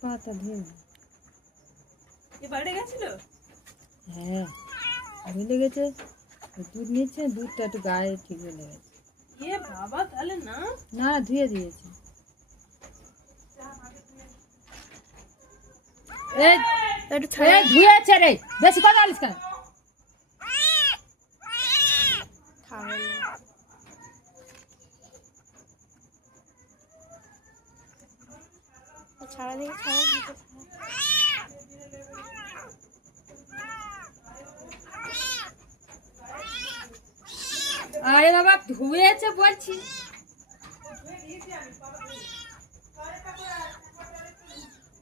পাতা ধুয়ে বাইরে গেছিল। হ্যাঁ ভুলে গেছে, দুধ নিচ্ছে, দুধটা একটু গায়ে ঠিক হয়ে গেছে। বাবা তাহলে না না ধুয়ে দিয়েছে। ধুয়েছে রে, বেশি কথা বলিস কেন? ছাড়া দেখি ছাড়া। আরে বাবা ধুয়েছে বলছি।